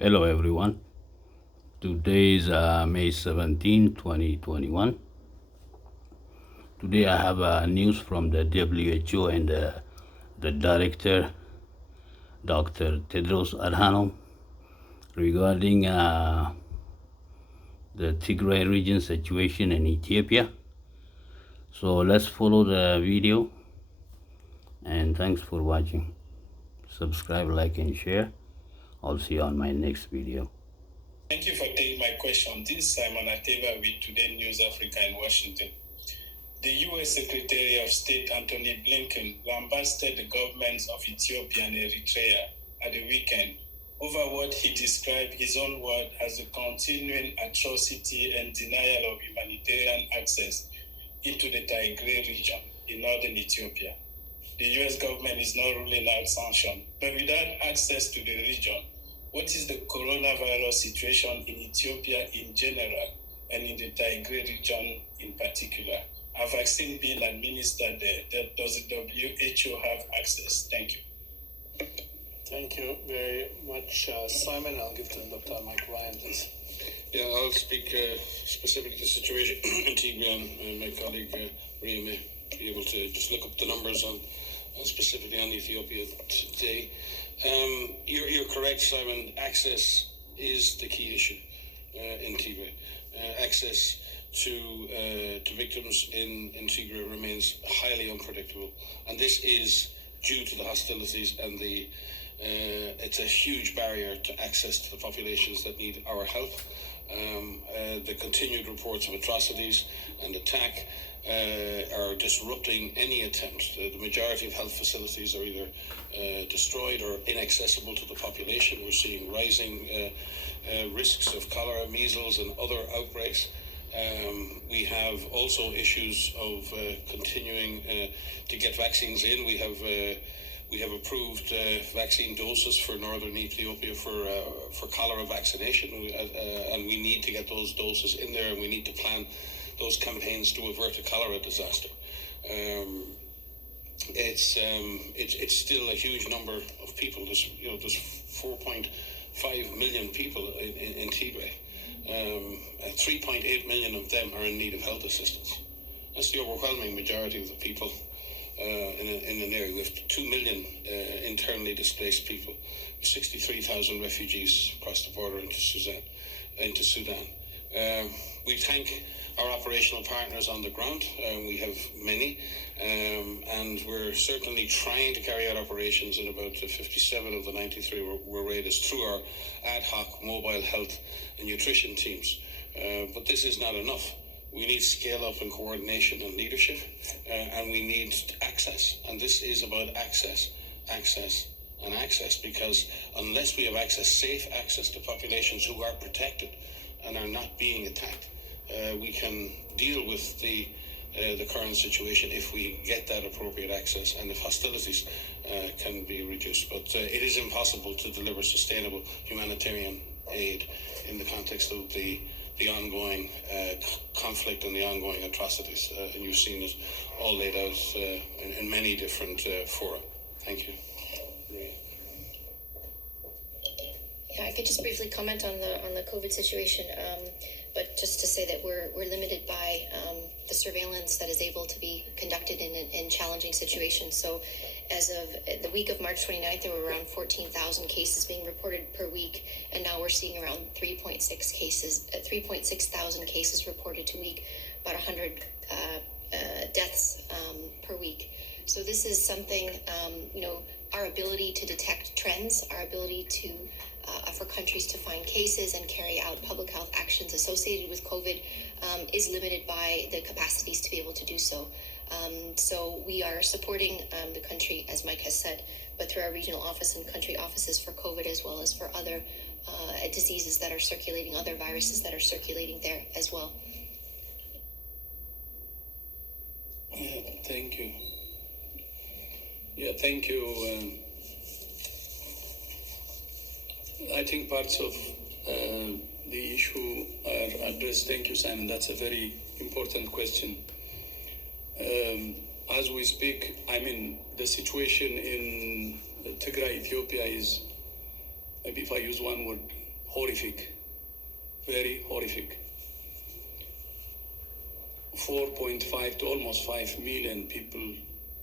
Hello, everyone. Today is May 17, 2021. Today, I have news from the WHO and the director, Dr. Tedros Adhanom, regarding the Tigray region situation in Ethiopia. So, let's follow the video, and thanks for watching. Subscribe, like, and share. I'll see you on my next video. Thank you for taking my question. This is Simon Ateba with Today News Africa in Washington. The U.S. Secretary of State Anthony Blinken lambasted the governments of Ethiopia and Eritrea at the weekend over what he described his own word as a continuing atrocity and denial of humanitarian access into the Tigray region in northern Ethiopia. The U.S. government is not ruling out sanctions, but without access to the region, what is the coronavirus situation in Ethiopia in general and in the Tigray region in particular? Are vaccines being administered there? Does the WHO have access? Thank you. Thank you very much, Simon. I'll give to Dr. Mike Ryan, please. Yeah, I'll speak specifically to the situation in Tigray, and my colleague Ria may be able to just look up the numbers on specifically on Ethiopia today. You're correct, Simon. Access is the key issue in Tigray. Access to victims in Tigray remains highly unpredictable, and this is due to the hostilities and it's a huge barrier to access to the populations that need our help. The continued reports of atrocities and attack are disrupting any attempt. The majority of health facilities are either destroyed or inaccessible to the population. We're seeing rising risks of cholera, measles, and other outbreaks. We have also issues of continuing to get vaccines in. We have approved vaccine doses for northern Ethiopia for cholera vaccination, and we need to get those doses in there, and we need to plan those campaigns to avert a cholera disaster. It's still a huge number of people. There's 4.5 million people in Tigray. 3.8 million of them are in need of health assistance. That's the overwhelming majority of the people in an area. We have 2 million internally displaced people, 63,000 refugees across the border into Sudan. We thank our operational partners on the ground. We have many, and we're certainly trying to carry out operations in about 57 of the 93 we're rated through our ad hoc mobile health and nutrition teams. But this is not enough. We need scale up and coordination and leadership, and we need access. And this is about access, and access, because unless we have access, safe access to populations who are protected and are not being attacked, we can deal with the current situation if we get that appropriate access and if hostilities can be reduced. But it is impossible to deliver sustainable humanitarian aid in the context of the ongoing conflict and the ongoing atrocities, and you've seen it all laid out in many different fora. Thank you. Yeah, I could just briefly comment on the COVID situation, but just to say that we're limited by the surveillance that is able to be conducted in challenging situations. So, as of the week of March 29th, there were around 14,000 cases being reported per week, and now we're seeing around 3.6 thousand cases reported a week, about 100 deaths per week. So this is something, our ability to detect trends, our ability to for countries to find cases and carry out public health actions associated with COVID is limited by the capacities to be able to do so. So we are supporting the country, as Mike has said, but through our regional office and country offices for COVID, as well as for other diseases that are circulating, other viruses that are circulating there as well. Yeah, thank you. Yeah, thank you. I think parts of the issue are addressed. Thank you, Simon. That's a very important question. As we speak, the situation in Tigray, Ethiopia is, maybe if I use one word, horrific, very horrific. 4.5 to almost 5 million people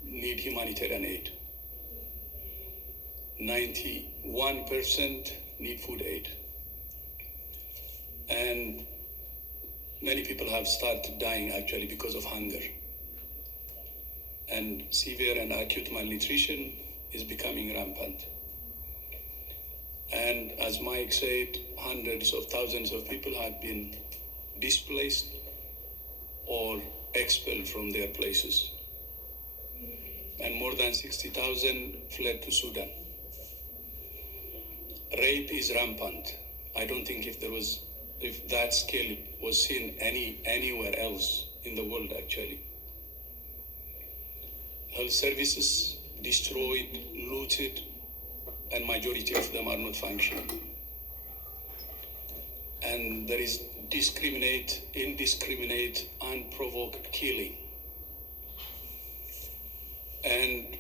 need humanitarian aid. 91% need food aid. And many people have started dying actually because of hunger. And severe and acute malnutrition is becoming rampant. And as Mike said, hundreds of thousands of people have been displaced or expelled from their places. And more than 60,000 fled to Sudan. Rape is rampant. I don't think if that scale was seen anywhere else in the world actually. Health services destroyed, looted, and majority of them are not functioning. And there is indiscriminate, unprovoked killing. And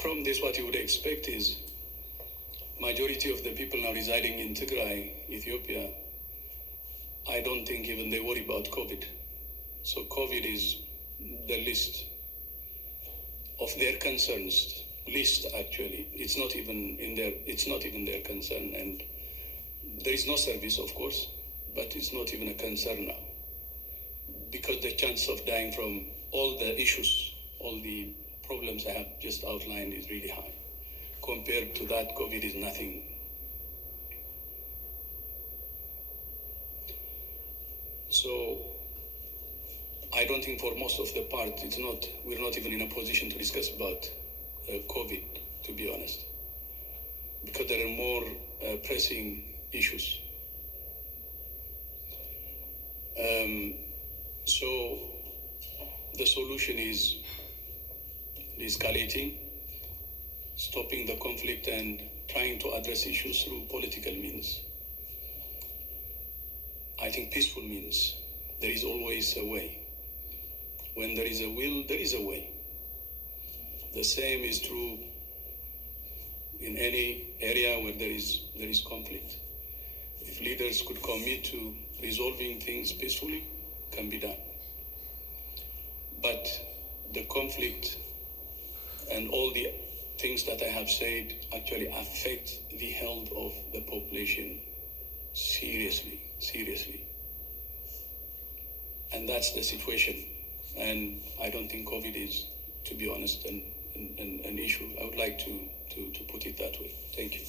from this, what you would expect is majority of the people now residing in Tigray, Ethiopia, I don't think even they worry about COVID. So COVID is the list of their concerns. List actually, it's not even their concern, and there is no service, of course, but it's not even a concern now, because the chance of dying from all the issues, all the problems I have just outlined is really high. Compared to that, COVID is nothing. So I don't think for most of the part, we're not even in a position to discuss about COVID, to be honest, because there are more pressing issues. So the solution is de-escalating, stopping the conflict, and trying to address issues through political means. I think peaceful means. There is always a way. When there is a will, there is a way. The same is true in any area where there is conflict. If leaders could commit to resolving things peacefully, can be done. But the conflict and all the things that I have said actually affect the health of the population seriously. And that's the situation. And I don't think COVID is, to be honest, an issue. I would like to put it that way. Thank you.